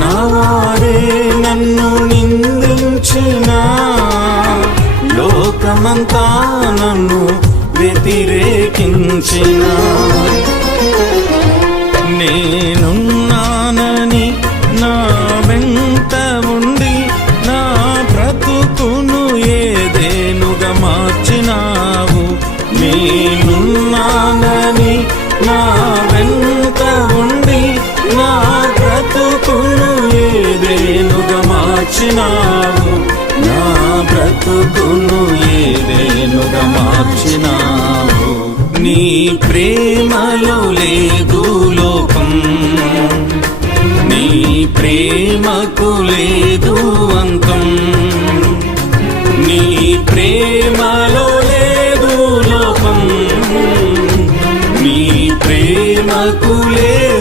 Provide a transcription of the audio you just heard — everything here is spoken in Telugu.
నా వారే నన్ను నిందించిన, లోకమంతా నన్ను వ్యతిరేకించిన, నేనున్నానని నా వెంట ఉండి నా బ్రతుకును ఏదేనుగా మార్చినావు. నేనున్నానని నా వెంట ఉండి నా బ్రతుకును ఏదేనుగా మార్చినావు. నా బ్రతుకును ఏదేనుగా మార్చినావు. నీ ప్రేమలో లేదు లోపం, నీ ప్రేమకు లేదు అంతం. నీ ప్రేమలో లేదు లోపం, నీ ప్రేమకు లేదు